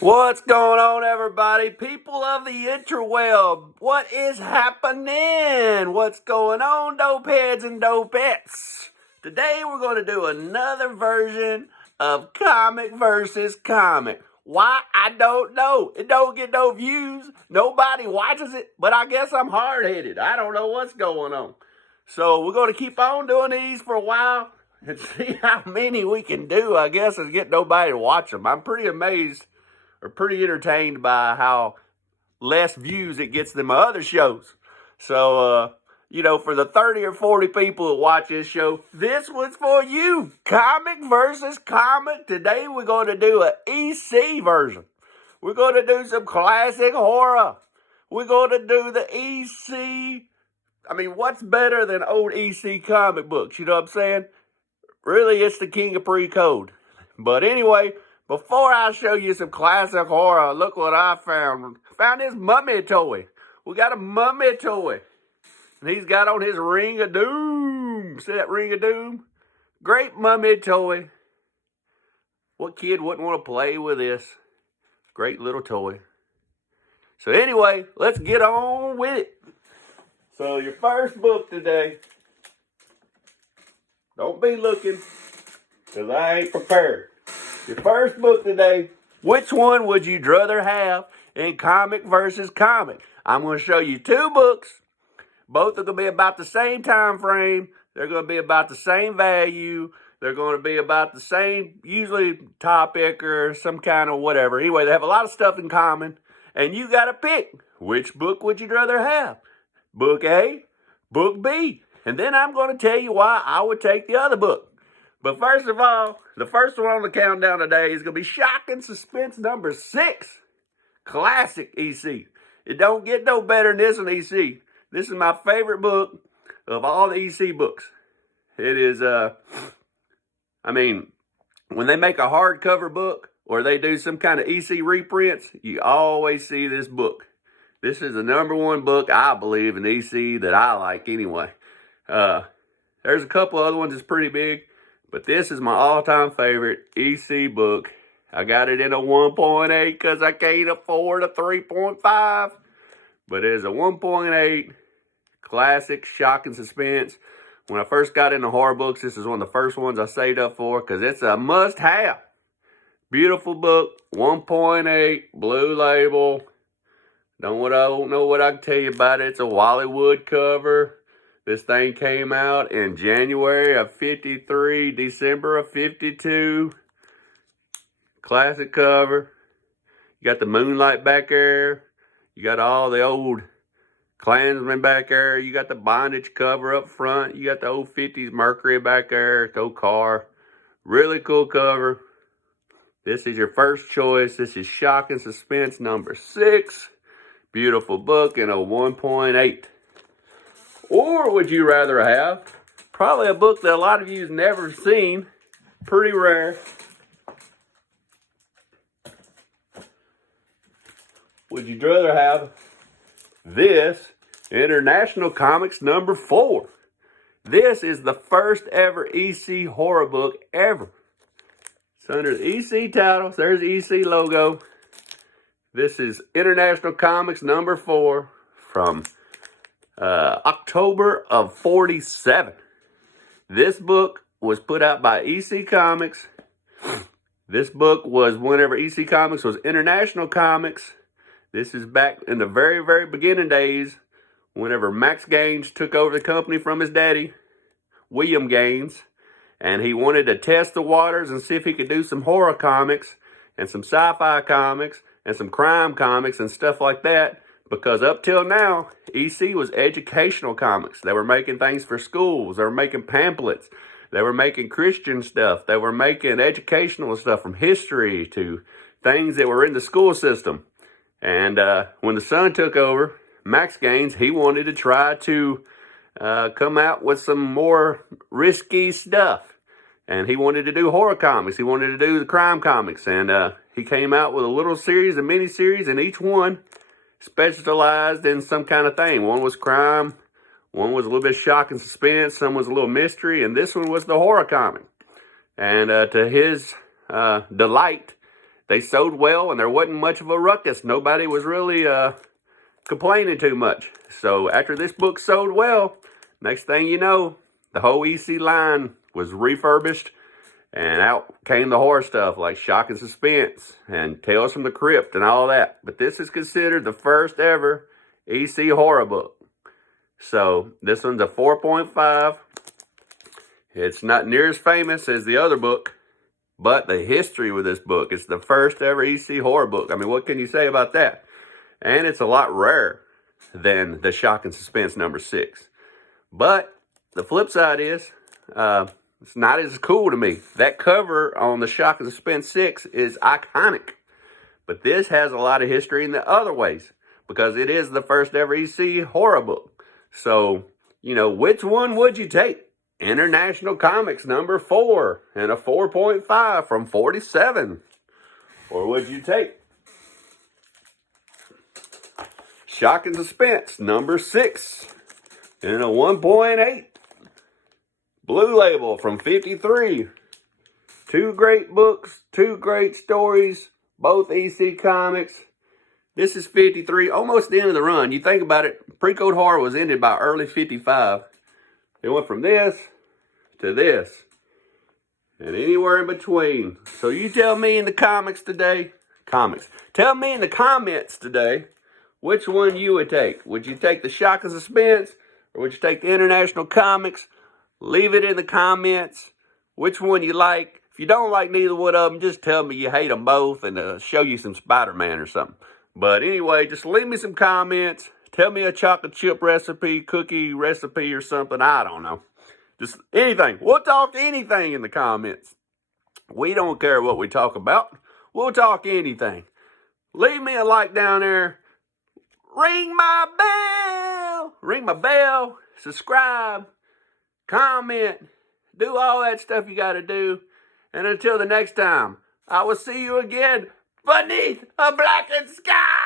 What's going on, everybody? People of the interweb, what is happening? What's going on, dope heads and dopettes? Today we're going to do another version of comic versus comic. Why? I don't know. It don't get no views. Nobody watches it, but I guess I'm hard-headed. I don't know what's going on. So we're going to keep on doing these for a while and see how many we can do, I guess, and get nobody to watch them. I'm pretty amazed or pretty entertained by how less views it gets than my other shows. So, for the 30 or 40 people that watch this show, this one's for you. Comic versus comic. Today we're going to do an EC version. We're going to do some classic horror. We're going to do the EC. I mean, what's better than old EC comic books? You know what I'm saying? Really, it's the king of pre-code. But anyway, before I show you some classic horror, look what I found. Found this mummy toy. We got a mummy toy. And he's got on his ring of doom. See that ring of doom? Great mummy toy. What kid wouldn't want to play with this? Great little toy. So anyway, let's get on with it. So your first book today. Don't be looking, because I ain't prepared. Your first book today, which one would you rather have in comic versus comic? I'm going to show you two books. Both are going to be about the same time frame. They're going to be about the same value. They're going to be about the same, usually topic or some kind of whatever. Anyway, they have a lot of stuff in common. And you got to pick. Which book would you rather have? Book A, book B. And then I'm going to tell you why I would take the other book. But first of all, the first one on the countdown today is going to be Shock and Suspense number 6. Classic EC. It don't get no better than this one, EC. This is my favorite book of all the EC books. It is, when they make a hardcover book or they do some kind of EC reprints, you always see this book. This is the number one book, I believe, in EC that I like anyway. There's a couple other ones that's pretty big. But this is my all-time favorite EC book. I got it in a 1.8 because I can't afford a 3.5. But it is a 1.8 classic shock and suspense. When I first got into horror books, this is one of the first ones I saved up for because it's a must-have. Beautiful book, 1.8, blue label. Don't know what I can tell you about it. It's a Hollywood cover. This thing came out in January of 53, December of 52. Classic cover. You got the moonlight back there. You got all the old Klansmen back there. You got the bondage cover up front. You got the old 50s Mercury back there. The old car. Really cool cover. This is your first choice. This is Shock and Suspense number 6. Beautiful book in a 1.8. Or would you rather have probably a book that a lot of you have never seen, pretty rare. Would you rather have this, International Comics number 4? This is the first ever EC horror book ever. It's under the EC title. There's the EC logo. This is International Comics number 4 from October of 47. This book was put out by EC Comics. This book was whenever EC Comics was International Comics. This is back in the very, very beginning days, whenever Max Gaines took over the company from his daddy, William Gaines, and he wanted to test the waters and see if he could do some horror comics and some sci-fi comics and some crime comics and stuff like that. Because up till now, EC was educational comics. They were making things for schools. They were making pamphlets. They were making Christian stuff. They were making educational stuff from history to things that were in the school system. And when the son took over, Max Gaines, he wanted to try to come out with some more risky stuff. And he wanted to do horror comics. He wanted to do the crime comics. And he came out with a little series, a mini-series, and each one specialized in some kind of thing. One was crime, one was a little bit of shock and suspense, some was a little mystery, and this one was the horror comic. And to his delight, they sold well, and there wasn't much of a ruckus. Nobody was really complaining too much. So after this book sold well, next thing you know, the whole EC line was refurbished, and out came the horror stuff like Shock and Suspense and Tales from the Crypt and all that. But this is considered the first ever EC horror book. So this one's a 4.5. It's not near as famous as the other book, but the history with this book, it's the first ever EC horror book. I mean, what can you say about that? And it's a lot rarer than the Shock and Suspense number 6. But the flip side is, it's not as cool to me. That cover on the Shock and Suspense 6 is iconic. But this has a lot of history in the other ways, because it is the first ever EC horror book. So, you know, which one would you take? International Comics number 4 and a 4.5 from 47. Or would you take Shock and Suspense number 6 and a 1.8? Blue Label from 53. 2 great books, 2 great stories, both EC Comics. This is 53, almost the end of the run. You think about it, Pre-Code Horror was ended by early 55. It went from this to this, and anywhere in between. So you tell me in the tell me in the comments today, which one you would take. Would you take the Shock and Suspense, or would you take the International Comics? Leave it in the comments which one you like. If you don't like neither one of them, just tell me you hate them both, and show you some Spider-Man or something. But anyway, just leave me some comments. Tell me a chocolate chip recipe, cookie recipe or something. I don't know. Just anything. We'll talk anything in the comments. We don't care what we talk about. We'll talk anything. Leave me a like down there. Ring my bell. Ring my bell. Subscribe. Comment. Do all that stuff you got to do. And until the next time, I will see you again beneath a blackened sky.